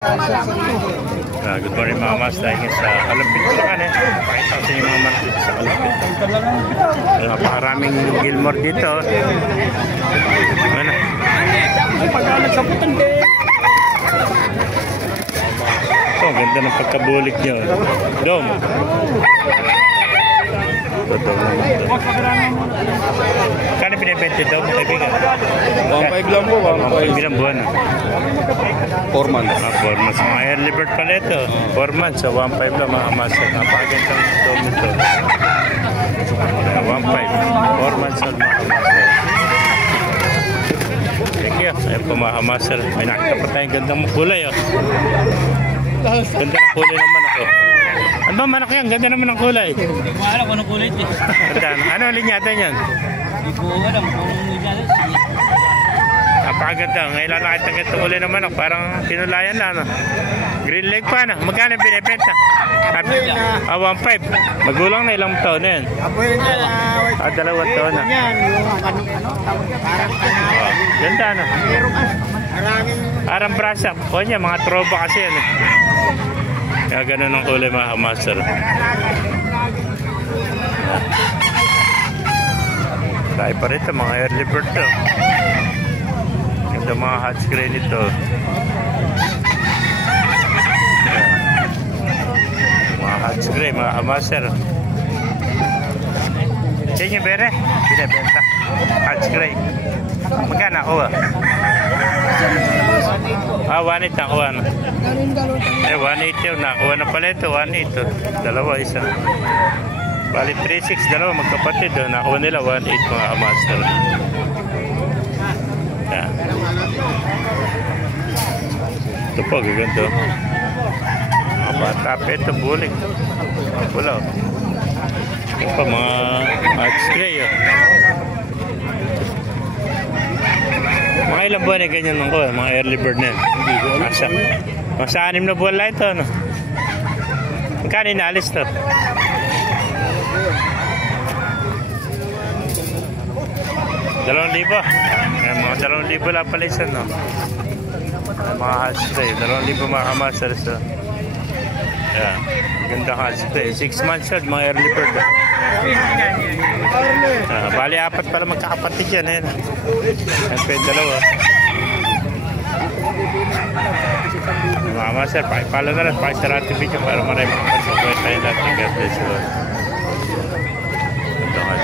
Good morning mga mas, dahil nga sa Kalumpit ko lang pakita ko sa inyo mga manok dito sa Kalumpit. Napakaraming Gilmore dito. Ano? Ito, ang ganda ng pagkabulik nyo. Dom. Kano pinibente daw mo kaibigan? 1.5 lang po. 1.5 bilang buwan. 4 months. 4 months. Mga early bird pala ito. 4 months. So 1.5 lang mga master. Napakagandang dom ito. 1.5. 4 months old mga master. Thank you. Ayun po mga master. May nakita pa tayong gandang kulay. Oh. Ganda ng kulay ng manok. Oh. Ano ba manok yan? Ganda naman ng kulay. Hindi ko alam kung anong kulay ito. Ano linyata yan? Hindi ko alam kung anong linyata. Napakaganda. Ngayon lang nakita ng ito kulay ng manok. Parang pinulayan na. No? Green leg pa na. Magkano binibenta? 1.5. Magulang na ilang taon na yan. 2 taon na. Ganda no? Parang brasa. O niya, mga tropa kasi yan. Kaya ganun ang kulay mga master. Tayo pa rito mga early bird to. Ito mga hot screen ito. Mga hot screen mga master. Yan yung bere. Binibenta. Hot screen. Magkano ako ah? 1.8 nakuha na. 1.8 yun. Nakuha na pala ito. 1.8. Dalawa, isa. Bali 3.6. Dalawa magkapatid. Nakuha nila 1.8 mga master. Yan. Ito po, gaganda. Mga bata pa ito, bulik. Mga pula. Ito pa, mga hot-spray. Mga ilang buwan na ganyan nung ko, mga early bird na yan. Masa 6 na buwan lang ito, no? Magkano inaalis ito? 2,000. Mga 2,000 lang pala isa, no? Mga hot-spray, 2,000 mga kamasers, no? Yan, ganda hot-spray. 6 months old, mga early bird. Bali 4 pala magkakapatid yan. Yan pa yung 2. Mga master, pakipala na lang. Pakisarati video para marami mga pansabuhay tayo natin. God bless you. Ito nga